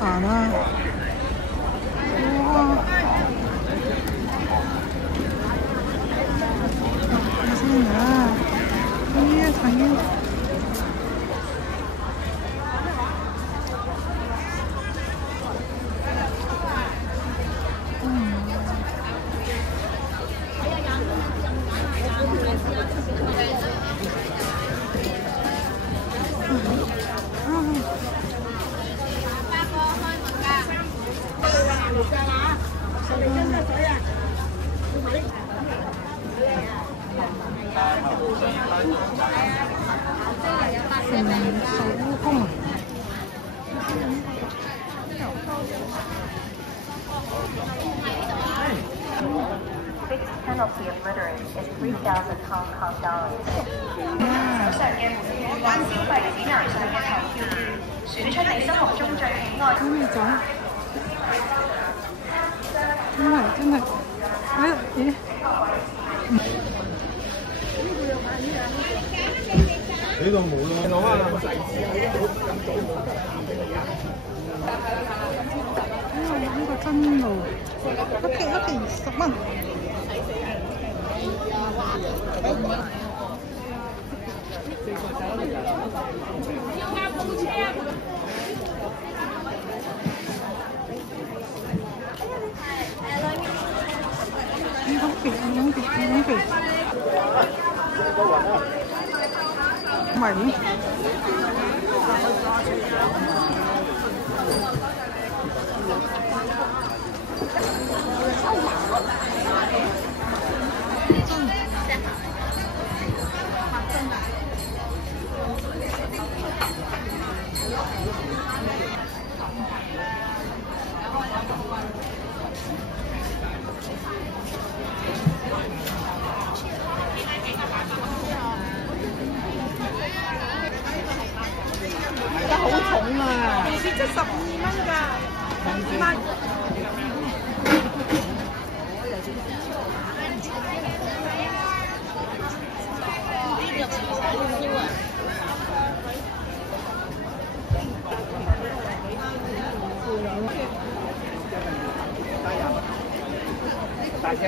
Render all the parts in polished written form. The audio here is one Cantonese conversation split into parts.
煩啊！哇！睇先啊！呢一層嘅。Penalty of littering is 3,000 Hong Kong dollars. 上嘅每關消費展覽上嘅投票，選出你心目中最喜愛。真係真係，咦？呢度冇咯，攞啊！呢個真路，一件10蚊。米。好重啊！呢啲12蚊㗎，12蚊。大隻。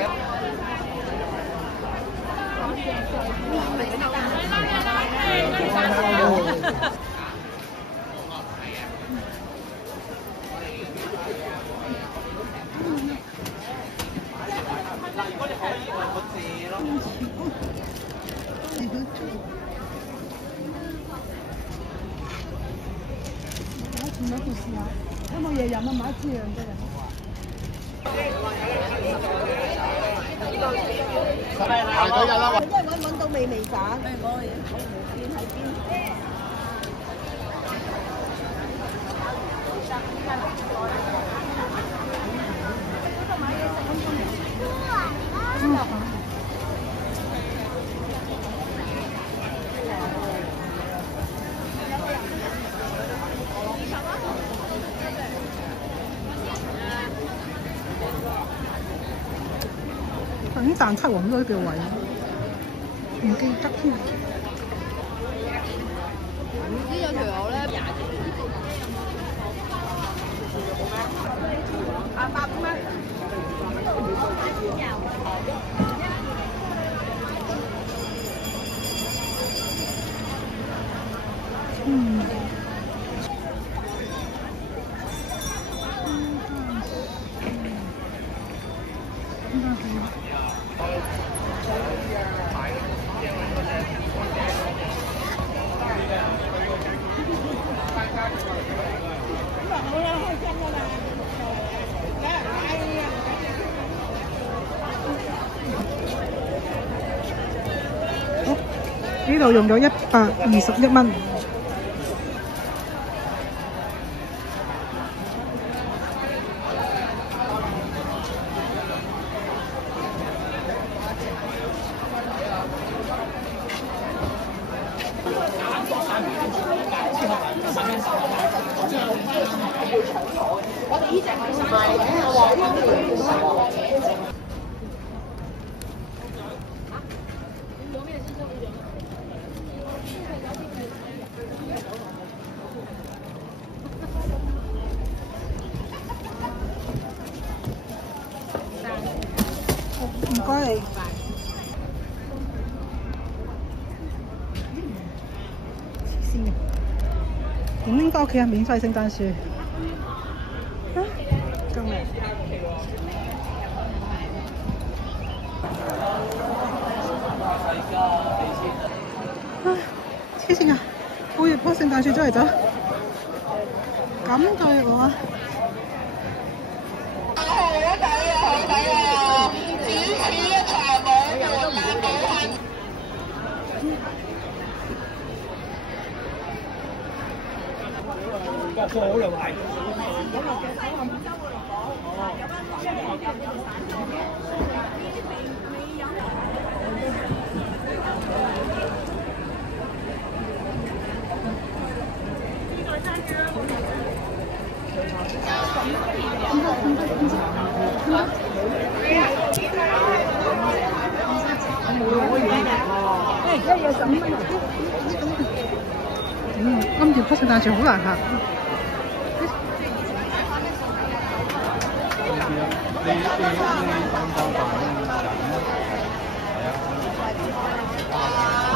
有冇嘢飲啊？買一支兩隻人。排隊㗎啦！你真係揾到味未㗎？我見喺邊？頭先賺7黃嗰個位，唔記得添。唔知有條友咧廿幾8蚊。呢度用咗121蚊。我哋呢隻係3該你。黐線嘅，點拎翻屋企啊？免費聖誕樹啊！救命！啊！黐線啊！抱住棵聖誕樹周圍走，咁對我啊！做好就買。跟住棵聖誕樹好難行。你當飯人啊？係啊。